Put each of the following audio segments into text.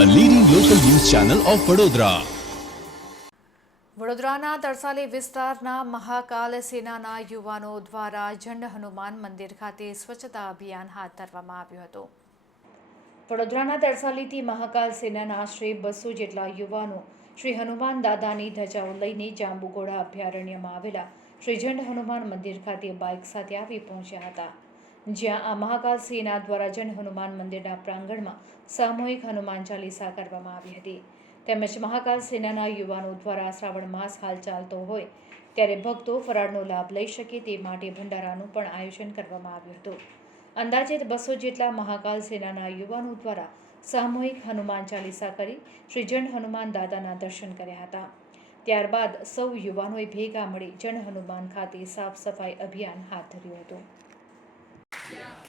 Channel of Vadodara વડોદરાના તરસાલી વિસ્તારના મહાકાલ સેનાના યુવાનો દ્વારા ઝંડ હનુમાન મંદિર ખાતે સ્વચ્છતા અભિયાન હાથ ધરવામાં આવ્યું હતું. વડોદરાના તરસાલીથી મહાકાલ સેનાના આશરે બસો જેટલા યુવાનો શ્રી હનુમાન દાદાની ધજાઓ લઈને જાંબુઘોડા અભયારણ્યમાં આવેલા શ્રી જંડ હનુમાન મંદિર ખાતે બાઇક સાથે આવી પહોંચ્યા હતા. જ્યાં આ મહાકાલ સેના દ્વારા જન હનુમાન મંદિરના પ્રાંગણમાં સામૂહિક હનુમાન ચાલીસા કરવામાં આવી હતી. તેમજ મહાકાલ સેનાના યુવાનો દ્વારા શ્રાવણ માસ હાલ ચાલતો હોય, ત્યારે ભક્તો ફરાળનો લાભ લઈ શકે તે માટે ભંડારાનું પણ આયોજન કરવામાં આવ્યું હતું. અંદાજે બસો જેટલા મહાકાલ સેનાના યુવાનો દ્વારા સામૂહિક હનુમાન ચાલીસા કરી શ્રી જન હનુમાન દાદાના દર્શન કર્યા હતા. ત્યારબાદ સૌ યુવાનોએ ભેગા મળી જન હનુમાન ખાતે સાફ સફાઈ અભિયાન હાથ ધર્યું હતું. Gracias.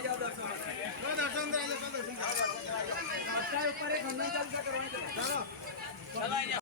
દર્શન દર્શન